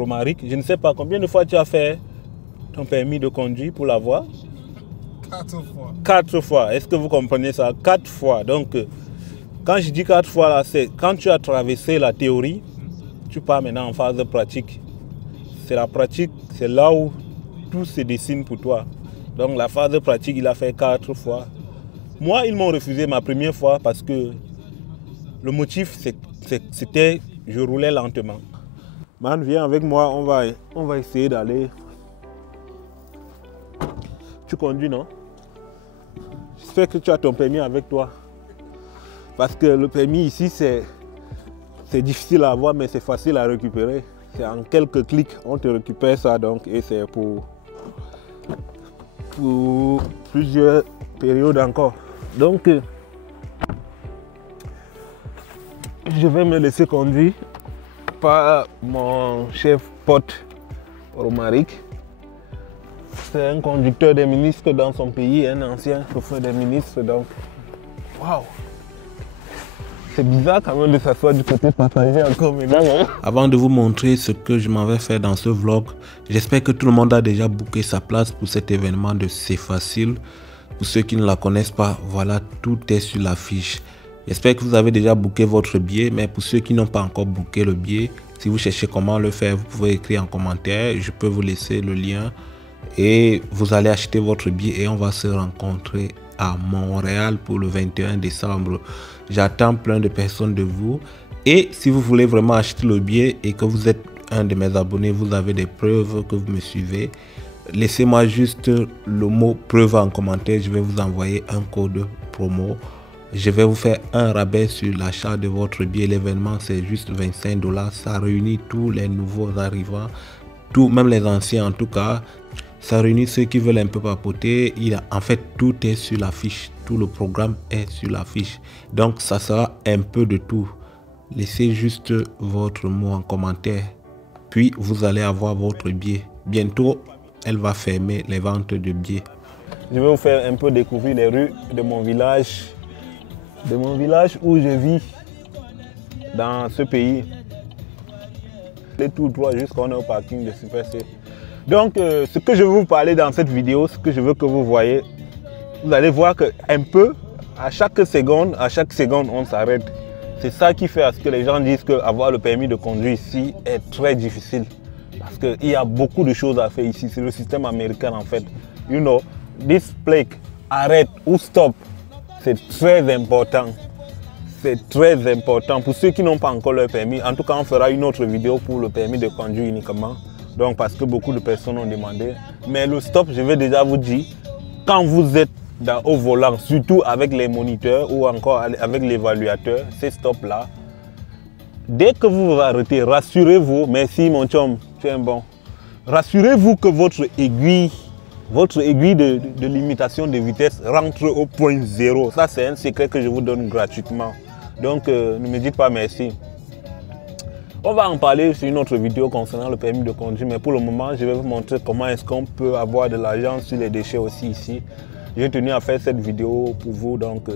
Romaric. Je ne sais pas combien de fois tu as fait ton permis de conduire pour l'avoir. 4 fois. 4 fois. Est-ce que vous comprenez ça? 4 fois. Donc, quand je dis 4 fois, là, c'est quand tu as traversé la théorie, tu pars maintenant en phase pratique. C'est la pratique, c'est là où tout se dessine pour toi. Donc, la phase pratique, il a fait 4 fois. Moi, ils m'ont refusé ma première fois parce que le motif, c'était je roulais lentement. Man, viens avec moi, on va essayer d'aller. Tu conduis, non? J'espère que tu as ton permis avec toi. Parce que le permis ici, c'est difficile à avoir, mais c'est facile à récupérer. C'est en quelques clics, on te récupère ça. Donc, et c'est pour plusieurs périodes encore. Donc, je vais me laisser conduire par mon chef pote Romaric. C'est un conducteur des ministres dans son pays, un ancien chauffeur des ministres. Donc, waouh! C'est bizarre quand même de s'asseoir du côté passager encore maintenant. Avant de vous montrer ce que je m'en vais faire dans ce vlog, j'espère que tout le monde a déjà booké sa place pour cet événement de C'est Facile. Pour ceux qui ne la connaissent pas, voilà, tout est sur l'affiche. J'espère que vous avez déjà booké votre billet, mais pour ceux qui n'ont pas encore booké le billet, si vous cherchez comment le faire, vous pouvez écrire en commentaire. Je peux vous laisser le lien et vous allez acheter votre billet et on va se rencontrer à Montréal pour le 21 décembre. J'attends plein de personnes de vous. Et si vous voulez vraiment acheter le billet et que vous êtes un de mes abonnés, vous avez des preuves que vous me suivez, laissez-moi juste le mot preuve en commentaire. Je vais vous envoyer un code promo. Je vais vous faire un rabais sur l'achat de votre billet. L'événement, c'est juste 25 $. Ça réunit tous les nouveaux arrivants, même les anciens en tout cas. Ça réunit ceux qui veulent un peu papoter. En fait, tout est sur l'affiche. Tout le programme est sur l'affiche. Donc, ça sera un peu de tout. Laissez juste votre mot en commentaire. Puis, vous allez avoir votre billet. Bientôt, elle va fermer les ventes de billets. Je vais vous faire un peu découvrir les rues de mon village. De mon village où je vis dans ce pays. Et tout droit jusqu'au parking de Super C. Donc, ce que je veux vous parler dans cette vidéo, ce que je veux que vous voyez, vous allez voir qu'un peu, à chaque seconde, on s'arrête. C'est ça qui fait à ce que les gens disent qu'avoir le permis de conduire ici est très difficile. Parce qu'il y a beaucoup de choses à faire ici. C'est le système américain en fait. You know, this plaque, arrête ou stop, c'est très important. C'est très important. Pour ceux qui n'ont pas encore leur permis, en tout cas, on fera une autre vidéo pour le permis de conduire uniquement. Donc, parce que beaucoup de personnes ont demandé. Mais le stop, je vais déjà vous dire, quand vous êtes au volant, surtout avec les moniteurs ou encore avec l'évaluateur, ces stops-là, dès que vous vous arrêtez, rassurez-vous, merci mon chum, tu es un bon. Rassurez-vous que votre aiguille de limitation de vitesse rentre au point 0. Ça, c'est un secret que je vous donne gratuitement. Donc, ne me dites pas merci. On va en parler sur une autre vidéo concernant le permis de conduire, mais pour le moment, je vais vous montrer comment est-ce qu'on peut avoir de l'argent sur les déchets aussi ici. J'ai tenu à faire cette vidéo pour vous, donc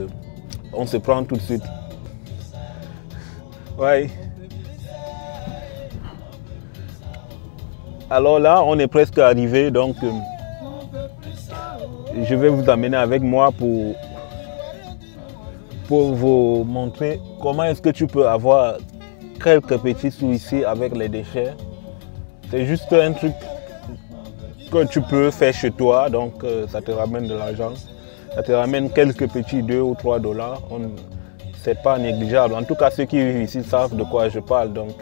on se prend tout de suite. Ouais. Alors là, on est presque arrivé, donc je vais vous amener avec moi pour vous montrer comment est-ce que tu peux avoir quelques petits sous ici avec les déchets. C'est juste un truc que tu peux faire chez toi, donc ça te ramène de l'argent. Ça te ramène quelques petits 2 ou 3 $. C'est pas négligeable. En tout cas, ceux qui vivent ici savent de quoi je parle. Donc,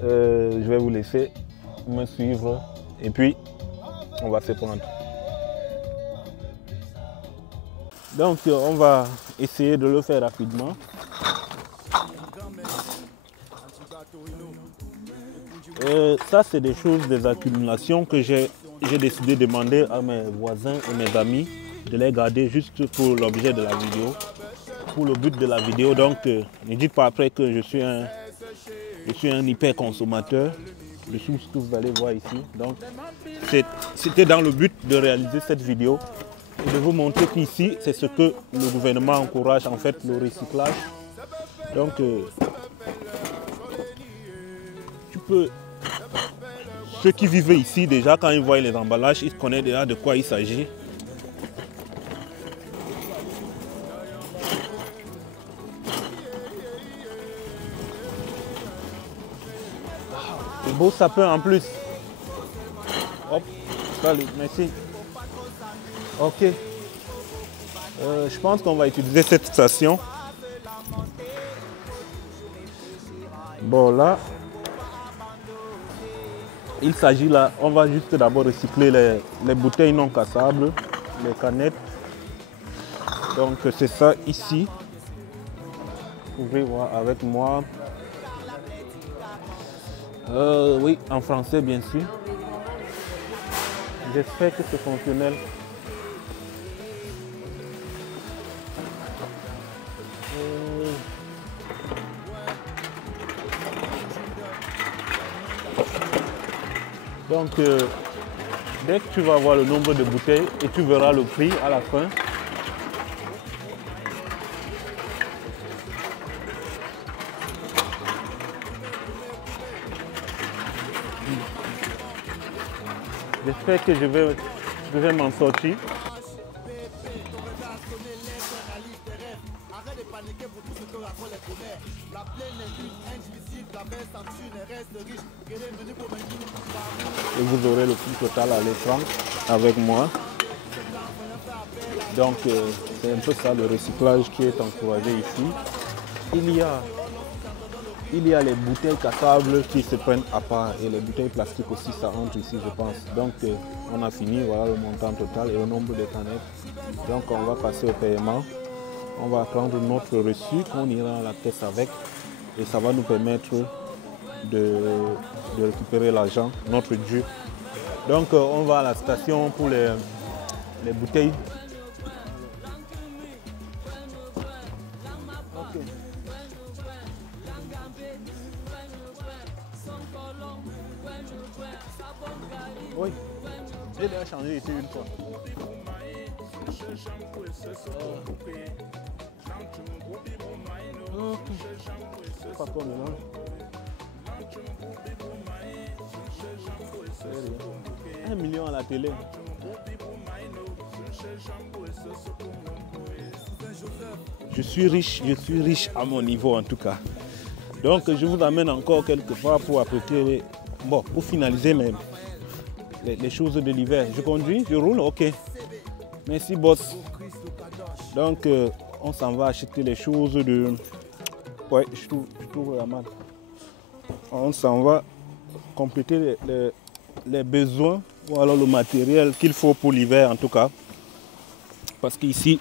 je vais vous laisser me suivre et puis on va se prendre. Donc, on va essayer de le faire rapidement. Ça, c'est des choses, des accumulations que j'ai décidé de demander à mes voisins et mes amis de les garder juste pour l'objet de la vidéo, pour le but de la vidéo. Donc, ne dites pas après que je suis un hyper consommateur de tout ce que vous allez voir ici. Donc, c'était dans le but de réaliser cette vidéo et de vous montrer qu'ici, c'est ce que le gouvernement encourage, en fait, le recyclage. Donc, tu peux ceux qui vivent ici, déjà, quand ils voient les emballages, ils connaissent déjà de quoi il s'agit. C'est beau sapin en plus. Hop, salut, merci. Ok. Je pense qu'on va utiliser cette station. Bon, là, il s'agit là, on va juste d'abord recycler les bouteilles non cassables, les canettes. Donc, c'est ça ici. Vous pouvez voir avec moi. Oui, en français, bien sûr. J'espère que c'est fonctionnel. Donc, dès que tu vas voir le nombre de bouteilles et tu verras le prix à la fin. J'espère que je vais m'en sortir. Et vous aurez le prix total à l'écran avec moi. Donc c'est un peu ça le recyclage qui est encouragé ici. Il y a les bouteilles cassables qui se prennent à part et les bouteilles plastiques aussi, ça entre ici je pense. Donc on a fini, voilà le montant total et le nombre de canettes. Donc on va passer au paiement. On va prendre notre reçu qu'on ira à la caisse avec et ça va nous permettre de récupérer l'argent, notre dû. Donc on va à la station pour les bouteilles. Okay. Oui, j'ai déjà changé ici une fois. Pas comme maintenant. 1 million à la télé. Je suis riche à mon niveau en tout cas. Donc je vous amène encore quelque part pour apprêter, bon, pour finaliser les choses de l'hiver. Je conduis, je roule, ok. Merci boss. Donc on s'en va acheter les choses de... Ouais, je trouve la marque. On s'en va compléter les besoins ou alors le matériel qu'il faut pour l'hiver en tout cas. Parce qu'ici,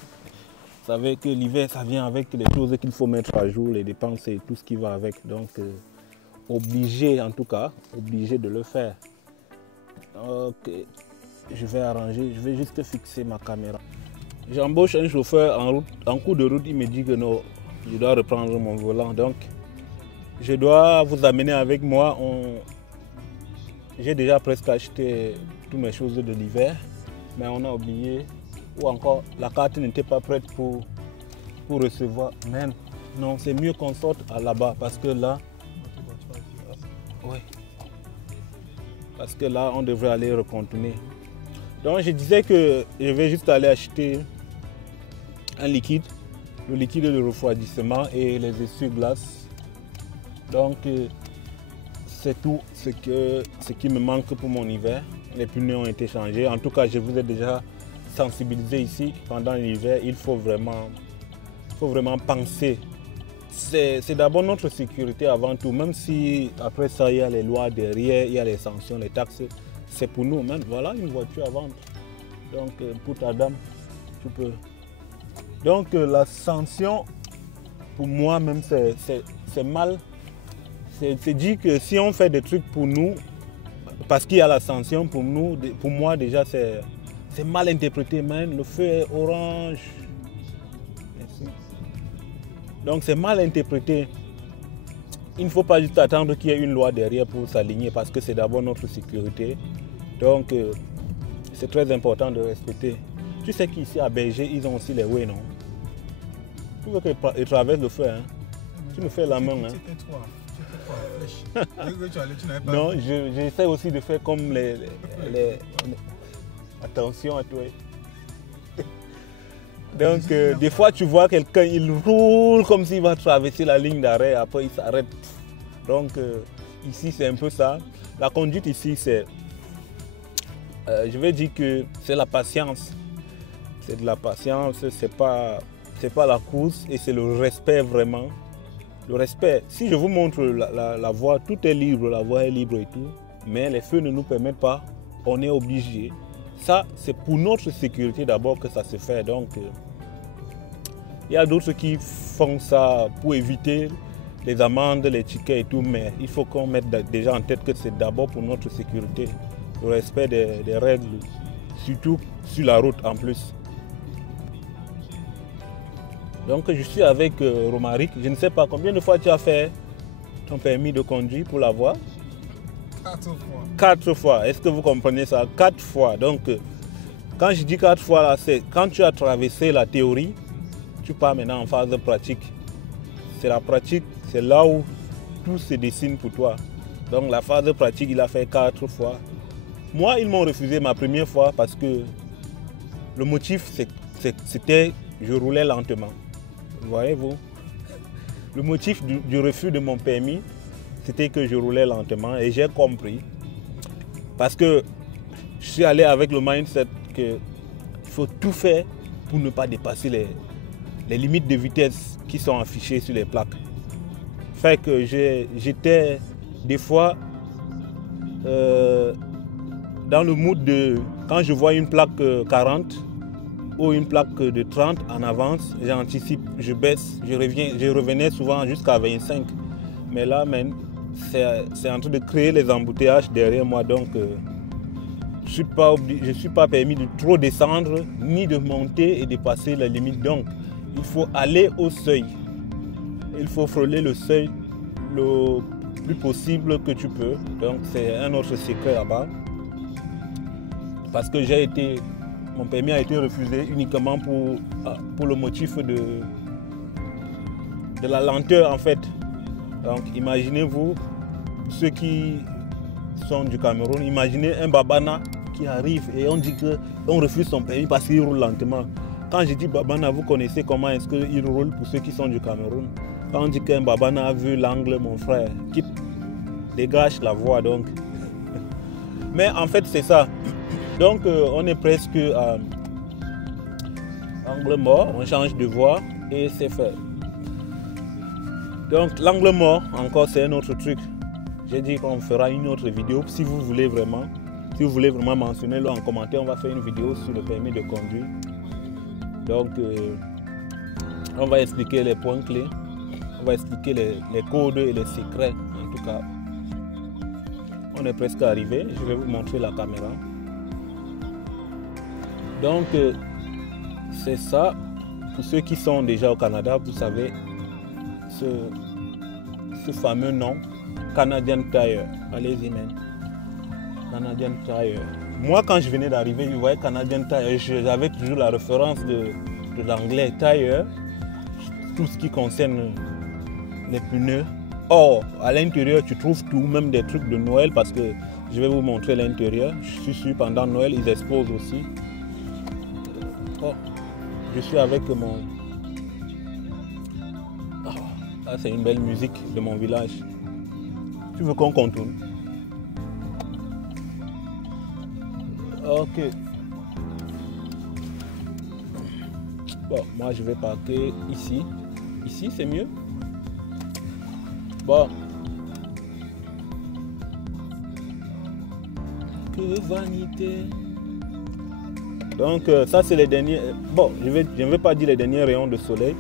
vous savez que l'hiver, ça vient avec les choses qu'il faut mettre à jour, les dépenses et tout ce qui va avec. Donc, obligé en tout cas, obligé de le faire. Donc, je vais arranger, je vais juste fixer ma caméra. J'embauche un chauffeur en cours de route, il me dit que non, je dois reprendre mon volant. Donc, je dois vous amener avec moi. J'ai déjà presque acheté toutes mes choses de l'hiver, mais on a oublié, ou encore la carte n'était pas prête pour recevoir. Même, non, c'est mieux qu'on sorte là-bas parce que là, oui, parce que là, on devrait aller recontourner. Donc, je disais que je vais juste aller acheter un liquide, le liquide de refroidissement et les essuie-glaces. Donc, c'est tout ce qui me manque pour mon hiver. Les pneus ont été changés. En tout cas, je vous ai déjà sensibilisé ici. Pendant l'hiver, il faut vraiment penser. C'est d'abord notre sécurité avant tout. Même si après ça, il y a les lois derrière, il y a les sanctions, les taxes. C'est pour nous même. Voilà une voiture à vendre. Donc, pour ta dame, tu peux. Donc, la sanction, pour moi même, c'est mal. C'est dit que si on fait des trucs pour nous, parce qu'il y a la sanction pour nous, pour moi déjà c'est mal interprété, même le feu est orange. Merci. Donc c'est mal interprété. Il ne faut pas juste attendre qu'il y ait une loi derrière pour s'aligner parce que c'est d'abord notre sécurité. Donc c'est très important de respecter. Tu sais qu'ici à Berger, ils ont aussi les way, non? Tu veux qu'ils traversent le feu, hein? Tu me fais la main, hein? quoi, flèche. Tu allais, tu n'avais pas Non, vu. j'essaie aussi de faire comme Attention à toi. Donc, des fois, tu vois quelqu'un, il roule comme s'il va traverser la ligne d'arrêt, après il s'arrête. Donc, ici, c'est un peu ça. La conduite ici, c'est, je vais dire que c'est la patience. C'est de la patience, c'est pas la course et c'est le respect vraiment. Le respect, si je vous montre la voie, tout est libre, la voie est libre et tout, mais les feux ne nous permettent pas, on est obligé. Ça, c'est pour notre sécurité d'abord que ça se fait. Donc, il y a d'autres qui font ça pour éviter les amendes, les tickets et tout, mais il faut qu'on mette déjà en tête que c'est d'abord pour notre sécurité, le respect des règles, surtout sur la route en plus. Donc, je suis avec Romaric. Je ne sais pas combien de fois tu as fait ton permis de conduire pour l'avoir. 4 fois. 4 fois. Est-ce que vous comprenez ça? 4 fois. Donc, quand je dis 4 fois, là, c'est quand tu as traversé la théorie, tu pars maintenant en phase de pratique. C'est la pratique, c'est là où tout se dessine pour toi. Donc, la phase de pratique, il a fait 4 fois. Moi, ils m'ont refusé ma première fois parce que le motif, c'était je roulais lentement. Voyez-vous? Le motif du refus de mon permis, c'était que je roulais lentement et j'ai compris. Parce que je suis allé avec le mindset qu'il faut tout faire pour ne pas dépasser les limites de vitesse qui sont affichées sur les plaques. Fait que j'étais des fois dans le mood de quand je vois une plaque 40 ou une plaque de 30 en avance, j'anticipe, je baisse, je revenais souvent jusqu'à 25. Mais là, c'est en train de créer les embouteillages derrière moi, donc je ne suis pas permis de trop descendre, ni de monter et dépasser la limite. Donc, il faut aller au seuil. Il faut frôler le seuil le plus possible que tu peux. Donc, c'est un autre secret là-bas. Parce que mon permis a été refusé uniquement pour le motif de la lenteur en fait. Donc imaginez-vous, ceux qui sont du Cameroun, imaginez un Babana qui arrive et on dit qu'on refuse son permis parce qu'il roule lentement. Quand je dis Babana, vous connaissez comment est-ce qu'il roule pour ceux qui sont du Cameroun. Quand on dit qu'un Babana a vu l'angle, mon frère, quitte, dégage la voie donc. Mais en fait c'est ça. Donc on est presque à angle mort, on change de voie et c'est fait. Donc l'angle mort, encore c'est un autre truc. J'ai dit qu'on fera une autre vidéo si vous voulez vraiment. Si vous voulez vraiment mentionner-le en commentaire, on va faire une vidéo sur le permis de conduire. Donc on va expliquer les points clés, on va expliquer les codes et les secrets en tout cas. On est presque arrivé, je vais vous montrer la caméra. Donc, c'est ça. Pour ceux qui sont déjà au Canada, vous savez, ce fameux nom, Canadian Tire. Allez-y, man. Canadian Tire. Moi, quand je venais d'arriver, je voyais Canadian Tire. J'avais toujours la référence de l'anglais Tire, tout ce qui concerne les pneus. Or, à l'intérieur, tu trouves tout, même des trucs de Noël, parce que je vais vous montrer l'intérieur. Je suis sûr, pendant Noël, ils exposent aussi. Oh, je suis avec mon... Oh, là, c'est une belle musique de mon village. Tu veux qu'on contourne? Ok. Bon, moi je vais parquer ici. Ici, c'est mieux. Bon. Que vanité. Donc ça c'est les derniers, bon je ne vais pas dire les derniers rayons de soleil,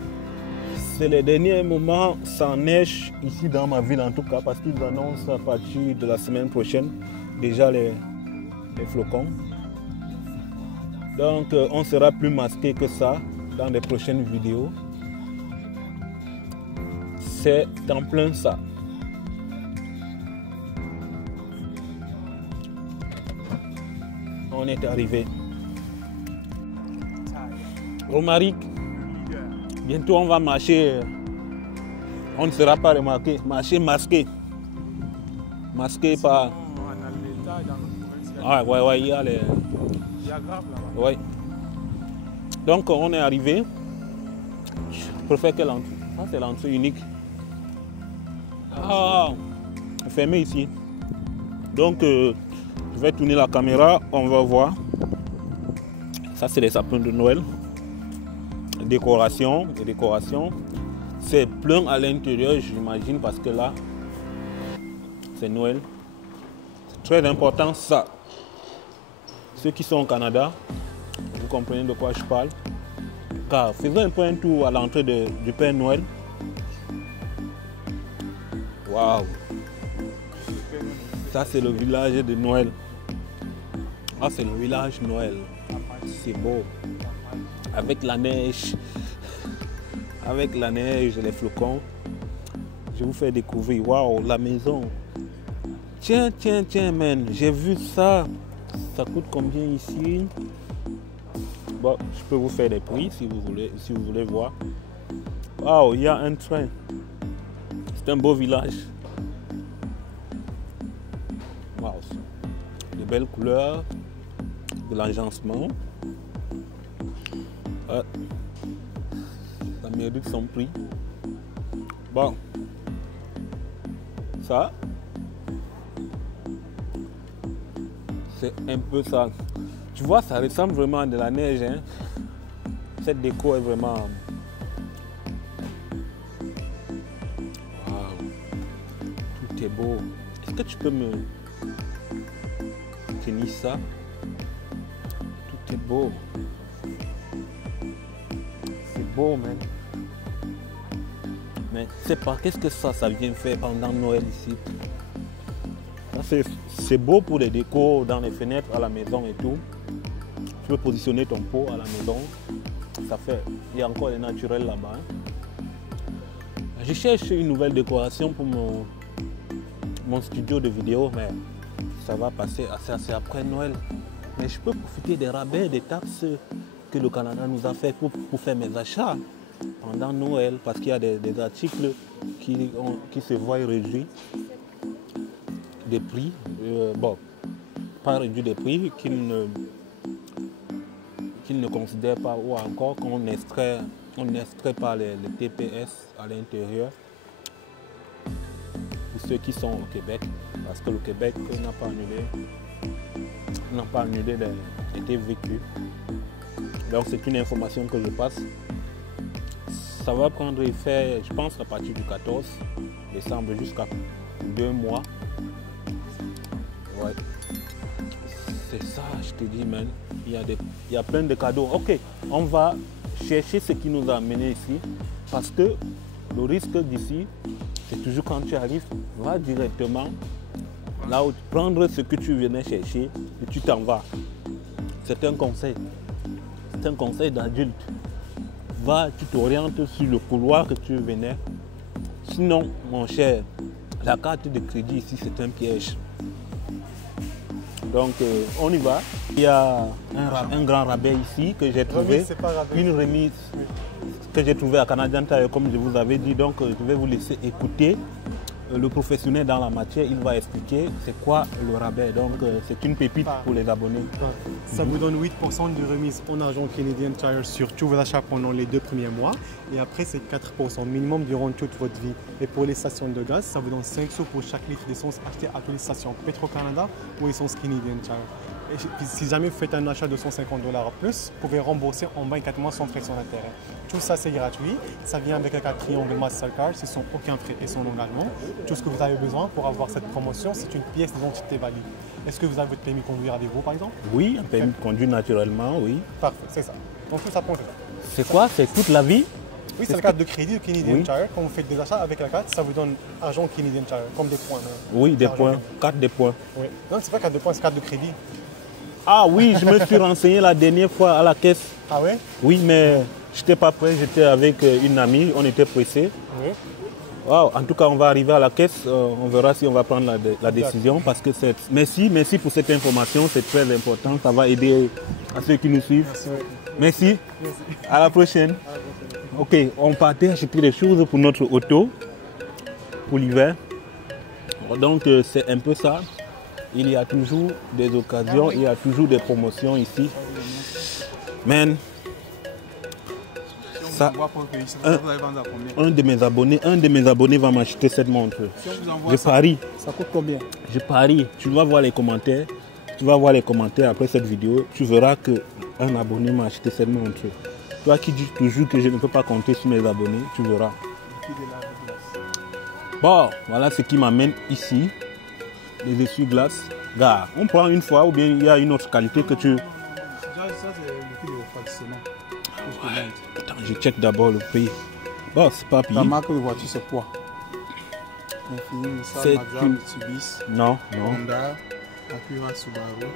c'est les derniers moments sans neige ici dans ma ville en tout cas parce qu'ils annoncent à partir de la semaine prochaine déjà les flocons. Donc on sera plus masqué que ça dans les prochaines vidéos. C'est en plein ça. On est arrivé. Romaric, bientôt on va marcher, on ne sera pas remarqué, marcher masqué. masqué par... Ah ouais, il y a les... Il y a grave là-bas. Ouais. Donc on est arrivé. Je préfère quelle entrée? Ah, c'est l'entrée unique. Ah, fermé ici. Donc je vais tourner la caméra, on va voir. Ça c'est les sapins de Noël. Décoration, les décorations. C'est plein à l'intérieur, j'imagine, parce que là, c'est Noël. C'est très important ça. Ceux qui sont au Canada, vous comprenez de quoi je parle. Car faisons un peu un tour à l'entrée du Père Noël. Waouh! Ça c'est le village de Noël. Ah, c'est le village Noël. C'est beau. Avec la neige. Avec la neige et les flocons. Je vous fais découvrir. Waouh, la maison. Tiens, man. J'ai vu ça. Ça coûte combien ici? Bon, je peux vous faire des prix si vous voulez voir. Waouh, il y a un train. C'est un beau village. Waouh. De belles couleurs. De l'agencement. Ça mérite son prix. Bon. Ça. C'est un peu ça. Tu vois, ça ressemble vraiment à de la neige. Hein? Cette déco est vraiment... Waouh. Tout est beau. Est-ce que tu peux me tenir ça? Tout est beau. C'est beau, man. Mais c'est pas qu'est-ce que ça vient faire pendant Noël ici. C'est beau pour les décos dans les fenêtres à la maison et tout. Tu peux positionner ton pot à la maison. Ça fait. Il y a encore les naturels là-bas. Hein. Je cherche une nouvelle décoration pour mon studio de vidéo, mais ça va passer assez après Noël. Mais je peux profiter des rabais, des taxes que le Canada nous a fait pour faire mes achats pendant Noël, parce qu'il y a des articles qui se voient réduits des prix, bon, pas réduit des prix, qu'ils ne considèrent pas, ou encore qu'on n'extrait pas les TPS à l'intérieur pour ceux qui sont au Québec, parce que le Québec n'a pas annulé les TVQ. Donc c'est une information que je passe. Ça va prendre effet, je pense, à partir du 14 décembre jusqu'à 2 mois. Ouais. C'est ça, je te dis, man. Il y a plein de cadeaux. Ok, on va chercher ce qui nous a amené ici. Parce que le risque d'ici, c'est toujours quand tu arrives, va directement là où prendre ce que tu venais chercher et tu t'en vas. C'est un conseil. C'est un conseil d'adulte. Va, tu t'orientes sur le couloir que tu venais. Sinon, mon cher, la carte de crédit ici, c'est un piège. Donc, on y va. Il y a un grand rabais ici que j'ai trouvé. Une remise que j'ai trouvée à Canadian Tire, comme je vous avais dit. Donc, je vais vous laisser écouter. Le professionnel dans la matière, il va expliquer c'est quoi le rabais. Donc, c'est une pépite pour les abonnés. Ça vous donne 8% de remise en argent Canadian Tire sur tous vos achats pendant les 2 premiers mois. Et après, c'est 4% minimum durant toute votre vie. Et pour les stations de gaz, ça vous donne 5 sous pour chaque litre d'essence acheté à toutes les stations Petro-Canada ou essence Canadian Tire. Et si jamais vous faites un achat de 150 $ en plus, vous pouvez rembourser en 24 mois sans frais, sans intérêt. Tout ça, c'est gratuit. Ça vient avec un carte Triangle Mastercard, c'est sans aucun frais et sans engagement. Tout ce que vous avez besoin pour avoir cette promotion, c'est une pièce d'identité valide. Est-ce que vous avez votre permis de conduire avec vous, par exemple? Oui, un permis de conduire naturellement, oui. Parfait, c'est ça. Donc tout ça prend. C'est quoi? C'est toute la vie? Oui, c'est la carte de crédit de Canadian Tire. Quand vous faites des achats avec la carte, ça vous donne argent Canadian Tire, comme des points. Oui, des points. Carte des points. Oui. Non, c'est pas carte de points, c'est carte de crédit. Ah oui, je me suis renseigné la dernière fois à la caisse. Ah ouais? Oui, mais je n'étais pas prêt, j'étais avec une amie, on était pressés. Oui. Wow, en tout cas, on va arriver à la caisse, on verra si on va prendre la décision. Parce que merci pour cette information, c'est très important, ça va aider à ceux qui nous suivent. Merci. À la prochaine. Ok, on partait acheter des choses pour notre auto, pour l'hiver. Donc c'est un peu ça. Il y a toujours des occasions, il y a toujours des promotions ici. Man, ça, un de mes abonnés va m'acheter cette montre. Je parie. Ça coûte combien? Je parie. Tu vas voir les commentaires. Tu vas voir les commentaires après cette vidéo. Tu verras qu'un abonné m'a acheté cette montre. Toi qui dis toujours que je ne peux pas compter sur mes abonnés, tu verras. Bon, voilà ce qui m'amène ici. Les essuie-glaces. Gars, on prend une fois ou bien il y a une autre qualité que tu... Ça, c'est le liquide de refroidissement. Ouais. Attends, je check d'abord le prix. Bon, c'est pas payé. Ta marque de voiture, c'est quoi? C'est Mazda, Mitsubishi, Non. Honda, Acura, Subaru.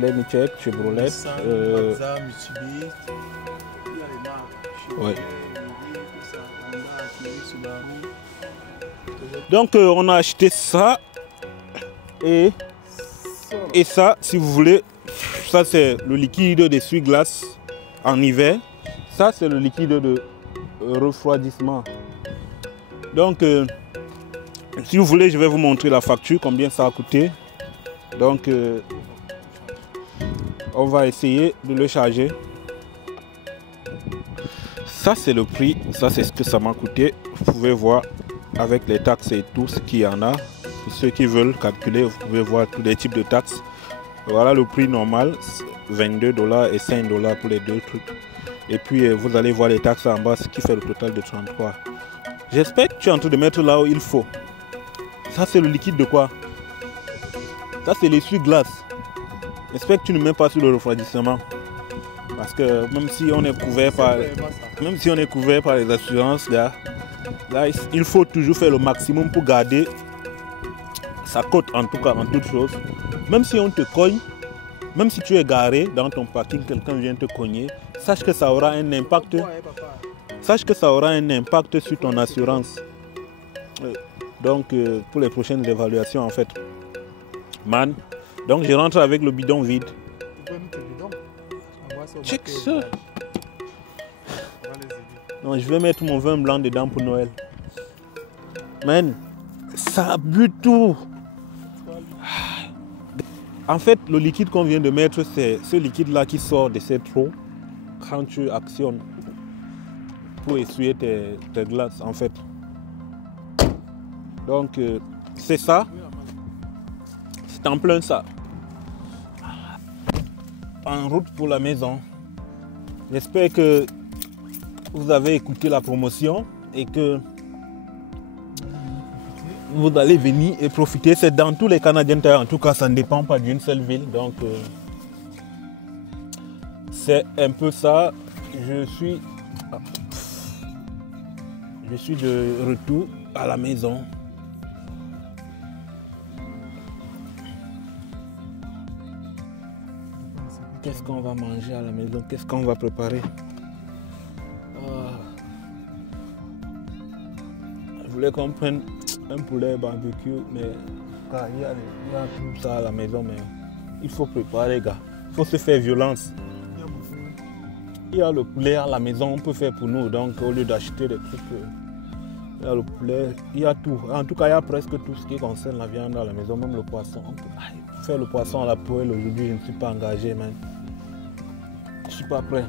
Let me check, Chevrolet. Nissan, Mazda, Mitsubishi. Il y a les marques. Ouais. Chevrolet, tout ça. Honda, Acura, Subaru. Donc on a acheté ça et ça, si vous voulez, ça c'est le liquide d'essuie-glace en hiver. Ça c'est le liquide de refroidissement. Donc si vous voulez, je vais vous montrer la facture, combien ça a coûté. Donc on va essayer de le charger. Ça c'est le prix, ça c'est ce que ça m'a coûté. Vous pouvez voir avec les taxes et tout ce qu'il y en a. Pour ceux qui veulent calculer, vous pouvez voir tous les types de taxes. Voilà le prix normal, $22 et $5 pour les deux trucs. Et puis vous allez voir les taxes en bas, ce qui fait le total de 33. J'espère que tu es en train de mettre là où il faut. Ça c'est le liquide de quoi? Ça c'est l'essuie-glace. J'espère que tu ne mets pas sur le refroidissement. Parce que même si on est couvert par les assurances, là, il faut toujours faire le maximum pour garder sa cote, en tout cas, en toute chose. Même si on te cogne, même si tu es garé dans ton parking, quelqu'un vient te cogner, sache que ça aura un impact. Sache que ça aura un impact sur ton assurance. Donc, pour les prochaines évaluations, en fait. Man, donc je rentre avec le bidon vide. Check ça. Non, je vais mettre mon vin blanc dedans pour Noël. Man, ça bute tout. En fait, le liquide qu'on vient de mettre, c'est ce liquide-là qui sort de cette eau quand tu actionnes pour essuyer tes glaces, en fait. Donc, c'est ça. C'est en plein ça. En route pour la maison. J'espère que vous avez écouté la promotion et que vous allez venir et profiter. C'est dans tous les Canadiens Tire. En tout cas, ça ne dépend pas d'une seule ville. Donc, c'est un peu ça. Je suis de retour à la maison. Qu'est-ce qu'on va manger à la maison? Qu'est-ce qu'on va préparer? Je voulais qu'on prenne un poulet barbecue, mais il y a tout ça à la maison, mais il faut préparer, gars. Il faut se faire violence. Il y a le poulet à la maison, on peut faire pour nous. Donc, au lieu d'acheter des trucs, il y a le poulet, il y a tout. En tout cas, il y a presque tout ce qui concerne la viande à la maison, même le poisson. On peut faire le poisson à la poêle. Aujourd'hui, je ne suis pas engagé, man. Je ne suis pas prêt.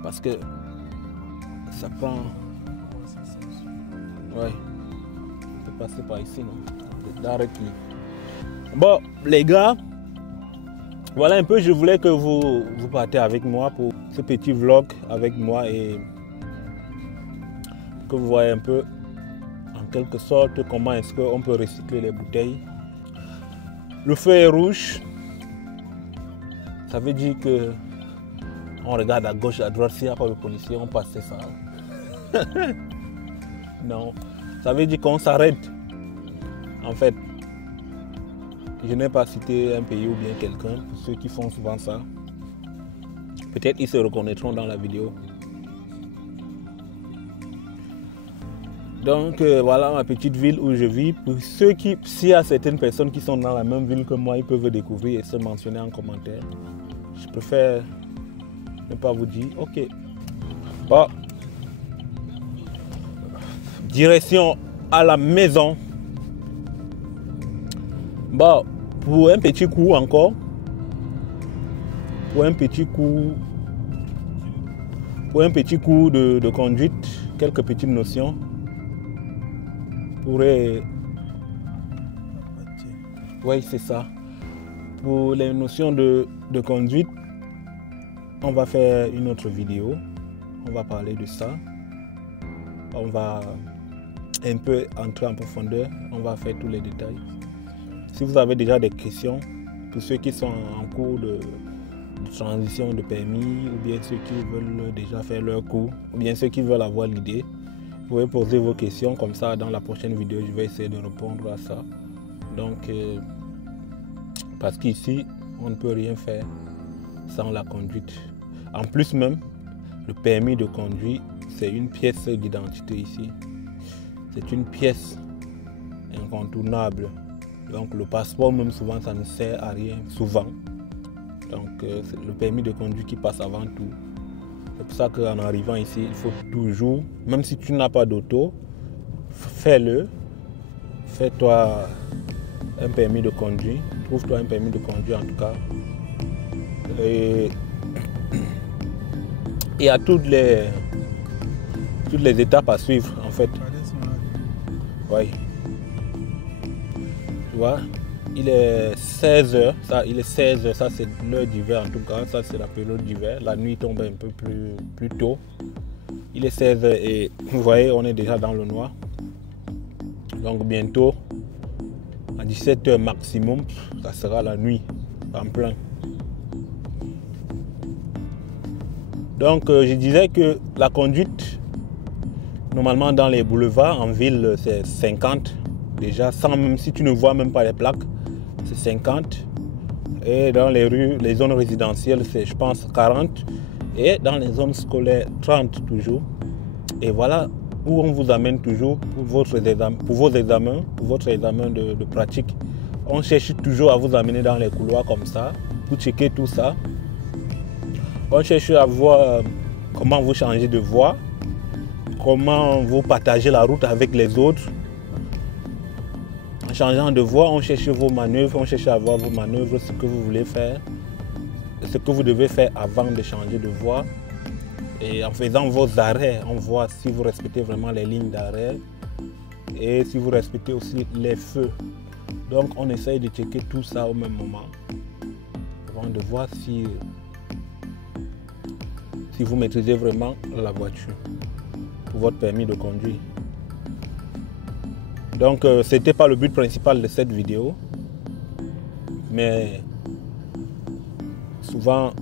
Parce que ça prend... Ouais. On peut passer par ici, non? Directly. Bon, les gars, voilà un peu, je voulais que vous partiez avec moi pour ce petit vlog avec moi et que vous voyez un peu, en quelque sorte, comment est-ce qu'on peut recycler les bouteilles. Le feu est rouge. Ça veut dire que on regarde à gauche, à droite, s'il n'y a pas de policier, on passe ça. Non, ça veut dire qu'on s'arrête. En fait, je n'ai pas cité un pays ou bien quelqu'un, pour ceux qui font souvent ça. Peut-être ils se reconnaîtront dans la vidéo. Donc voilà ma petite ville où je vis. Pour ceux qui, s'il y a certaines personnes qui sont dans la même ville que moi, ils peuvent découvrir et se mentionner en commentaire. Je préfère ne pas vous dire, ok. Bon. Direction à la maison. Bon, pour un petit coup encore. Pour un petit coup de conduite, quelques petites notions. Oui, c'est ça. Pour les notions de conduite, on va faire une autre vidéo. On va parler de ça. On va un peu entrer en profondeur. On va faire tous les détails. Si vous avez déjà des questions, pour ceux qui sont en cours de transition de permis, ou bien ceux qui veulent déjà faire leur cours, ou bien ceux qui veulent avoir l'idée, vous pouvez poser vos questions. Comme ça, dans la prochaine vidéo, je vais essayer de répondre à ça. Donc, parce qu'ici, on ne peut rien faire sans la conduite. En plus même, le permis de conduire, c'est une pièce d'identité ici. C'est une pièce incontournable. Donc le passeport même souvent ça ne sert à rien, souvent. Donc c'est le permis de conduire qui passe avant tout. C'est pour ça qu'en arrivant ici, il faut toujours, même si tu n'as pas d'auto, fais-le. Fais-toi un permis de conduire. Trouve-toi un permis de conduire en tout cas. Et il y a toutes les étapes à suivre en fait. Oui. Tu vois, il est 16h, ça c'est l'heure d'hiver en tout cas, ça c'est la période d'hiver, la nuit tombe un peu plus tôt. Il est 16h et vous voyez, on est déjà dans le noir. Donc bientôt, à 17h maximum, ça sera la nuit, en plein. Donc je disais que la conduite, normalement dans les boulevards, en ville c'est 50. Déjà, sans même si tu ne vois même pas les plaques, c'est 50. Et dans les rues, les zones résidentielles, c'est je pense 40. Et dans les zones scolaires, 30 toujours. Et voilà où on vous amène toujours pour votre examen, pour votre examen de pratique. On cherche toujours à vous amener dans les couloirs comme ça, pour checker tout ça. On cherche à voir comment vous changez de voie, comment vous partagez la route avec les autres. En changeant de voie, on cherche vos manœuvres, on cherche à voir vos manœuvres, ce que vous voulez faire, ce que vous devez faire avant de changer de voie. Et en faisant vos arrêts, on voit si vous respectez vraiment les lignes d'arrêt et si vous respectez aussi les feux. Donc on essaye de checker tout ça au même moment avant de voir si vous maîtrisez vraiment la voiture pour votre permis de conduire. Donc ce n'était pas le but principal de cette vidéo, mais souvent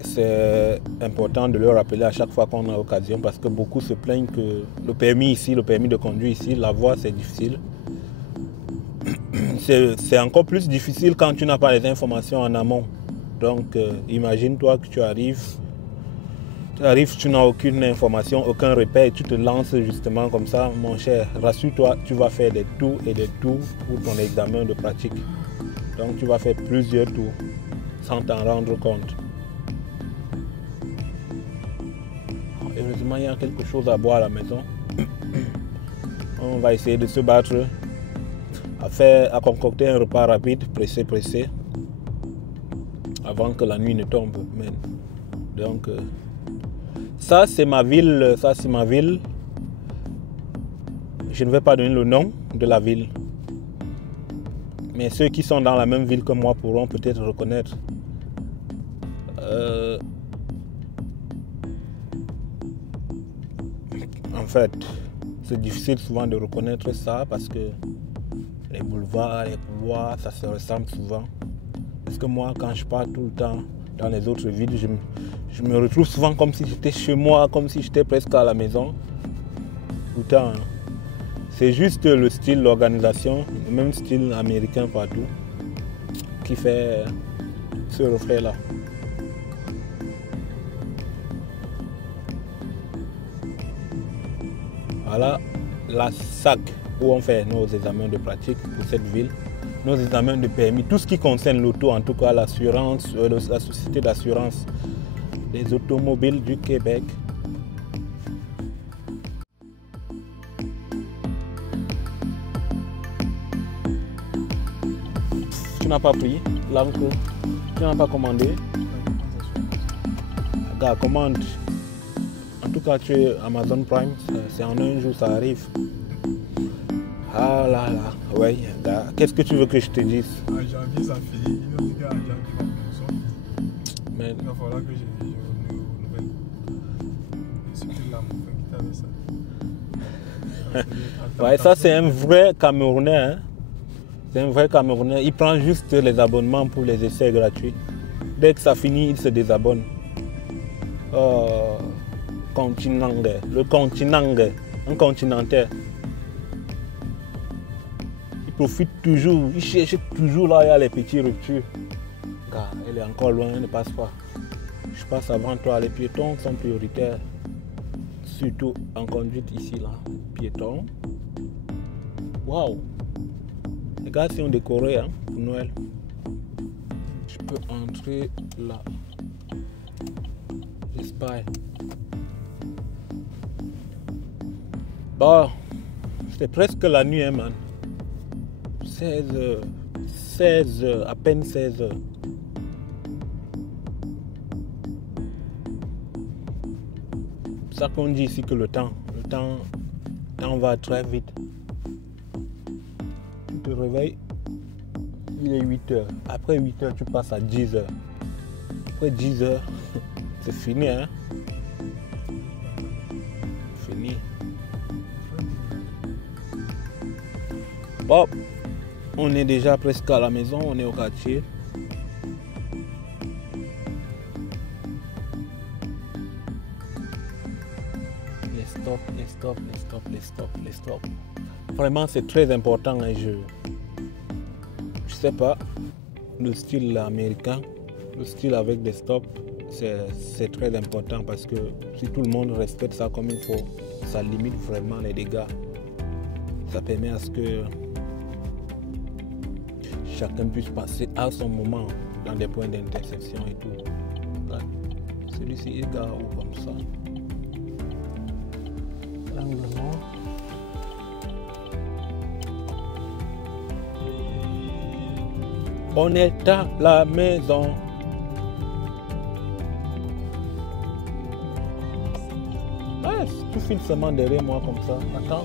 c'est important de le rappeler à chaque fois qu'on a l'occasion, parce que beaucoup se plaignent que le permis ici, le permis de conduire ici, la voie c'est difficile. C'est encore plus difficile quand tu n'as pas les informations en amont. Donc imagine-toi que tu arrives, tu n'as aucune information, aucun repère, et tu te lances justement comme ça. Mon cher, rassure-toi, tu vas faire des tours et des tours pour ton examen de pratique. Donc tu vas faire plusieurs tours sans t'en rendre compte. Heureusement, il y a quelque chose à boire à la maison. On va essayer de se battre à concocter un repas rapide, pressé, avant que la nuit ne tombe. Donc ça c'est ma ville, Je ne vais pas donner le nom de la ville, mais ceux qui sont dans la même ville que moi pourront peut-être reconnaître. En fait, c'est difficile souvent de reconnaître ça parce que les boulevards, les couloirs, ça se ressemble souvent. Parce que moi, quand je pars tout le temps dans les autres villes, je me retrouve souvent comme si j'étais chez moi, comme si j'étais presque à la maison. Tout le temps. Hein. C'est juste le style, l'organisation, le même style américain partout, qui fait ce reflet-là. Voilà la SAC où on fait nos examens de pratique pour cette ville, nos examens de permis, tout ce qui concerne l'auto, en tout cas l'assurance, la société d'assurance des automobiles du Québec. Tu n'as pas pris l'encre. Tu n'as pas commandé. Gars, commande. En tout cas, tu es Amazon Prime. C'est en un jour, ça arrive. Ah là là. Ouais, gars. Qu'est-ce que tu veux que je te dise? À janvier, ça finit. Il nous dit qu'à janvier, on sort. Mais... Il va falloir que je renouvelle. Et surtout là, mon frère qui t'avait ça. Ouais, ça c'est un vrai Camerounais. Hein? C'est un vrai Camerounais. Il prend juste les abonnements pour les essais gratuits. Dès que ça finit, il se désabonne. Continental. Le continental. Un continentaire. Il profite toujours. Il cherche toujours là, il y a les petites ruptures. Car elle est encore loin, elle ne passe pas. Je passe avant toi. Les piétons sont prioritaires. Surtout en conduite ici, là. Piétons. Waouh! Les gars, si on décoré hein, pour Noël. Je peux entrer là. J'espère. Bon, c'est presque la nuit, hein, man. 16 heures, à peine 16 heures. C'est ça qu'on dit ici que le temps va très vite. Tu te réveilles, il est 8 heures. Après 8 heures, tu passes à 10 heures. Après 10 heures, c'est fini, hein? Fini. Bon, on est déjà presque à la maison, on est au quartier. Les stops. Vraiment, c'est très important. Hein, je sais pas, le style américain, le style avec des stops, c'est très important parce que si tout le monde respecte ça comme il faut, ça limite vraiment les dégâts. Ça permet à ce que chacun puisse passer à son moment dans des points d'intersection et tout. Là, celui-ci est gars ou comme ça. L'angle mort. On est à la maison. Ouais, tu files seulement derrière moi comme ça. Attends.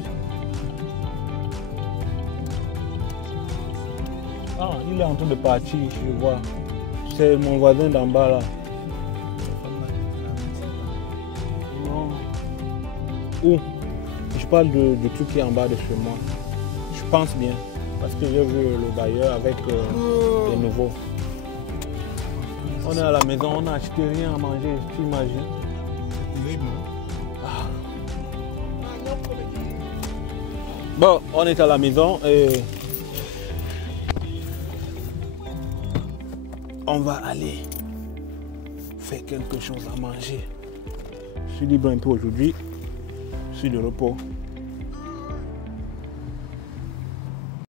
Ah, il est en train de partir, je vois. C'est mon voisin d'en bas là. Non. Où? Je parle du truc qui est en bas de chez moi. Je pense bien. Parce que j'ai vu le bailleur avec les nouveaux. On est à la maison, on n'a acheté rien à manger, tu imagines? C'est terrible, non? Bon, on est à la maison et on va aller faire quelque chose à manger. Je suis libre un peu aujourd'hui, je suis de repos.